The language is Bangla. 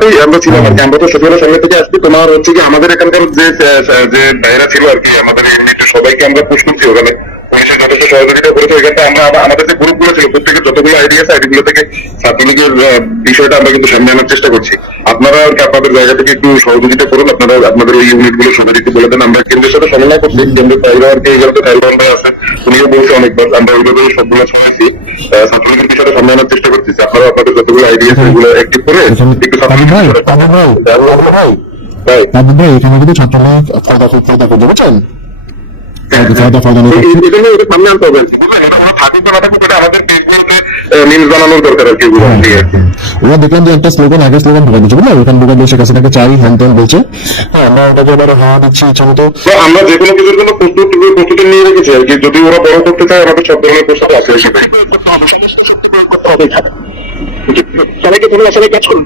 অবস্থাতেই আমরা ছিলাম আর কি। আমরা তো সচিবের সঙ্গে থেকে আসছি। তোমার হচ্ছে কি আমাদের এখানকার যে ভাইয়েরা ছিল আর কি, আমাদের ইউনিটের সবাইকে আমরা পুশ করছি ওখানে। পুলিশের যথেষ্ট সহযোগিতা করেছে। এখানটা আমরা আমাদের যে গ্রুপগুলো ছিল প্রত্যেকের যতগুলো আইডিয়া আছে আইডিগুলো থেকে ছাত্রলীগের বিষয়টা আমরা কিন্তু সামনে আনার চেষ্টা করছি। আপনারা আর কি আপনাদের জায়গা থেকে একটু সহযোগিতা করুন। আপনারা আপনাদের ওই ইউনিট গুলো সবাইকে বলে দেন। আমরা কেন্দ্রের সাথে সমন্বয় করছি। কেন্দ্রের বাইরে আর কি এগুলো তো খাইল আছে, উনিও বলছে অনেকবার। আমরা ওইভাবে সবগুলো শুনেছি। ছাত্রলীগের বিষয়টা সামনে আনার চেষ্টা করতেছি। আপনারা আপনাদের যতগুলো আইডিয়া আছে ওগুলো অ্যাক্টিভ করে একটু ভাই এখানে কিন্তু ছাত্রলীগ ফায়দা করবে, বুঝছেন? সামনে আনতে হবে থাকুক না থাকুক, এটা আমাদের পেজগুলোতে নিউজ বানানোর দরকার আর কি। ওরা দেখলাম যে একটা স্লোগান আগে স্লোগান ঢোকা দিচ্ছে, বুঝলাম ওখানে ঢোকা দিয়ে শেখ হাসিনাকে চাই হ্যান ত্যান বলছে। হ্যাঁ আমরা ওটাকে আবার হাওয়া দিচ্ছি ইচ্ছা মতো। আমরা যে কোনো কিছুর জন্য প্রস্তুতি নিয়ে রেখেছি আর কি। যদি ওরা বড় করতে চায় আমাদের সব ধরনের প্রস্তুতি আছে। সবাইকে ধন্যবাদ, সবাই কাজ করুন।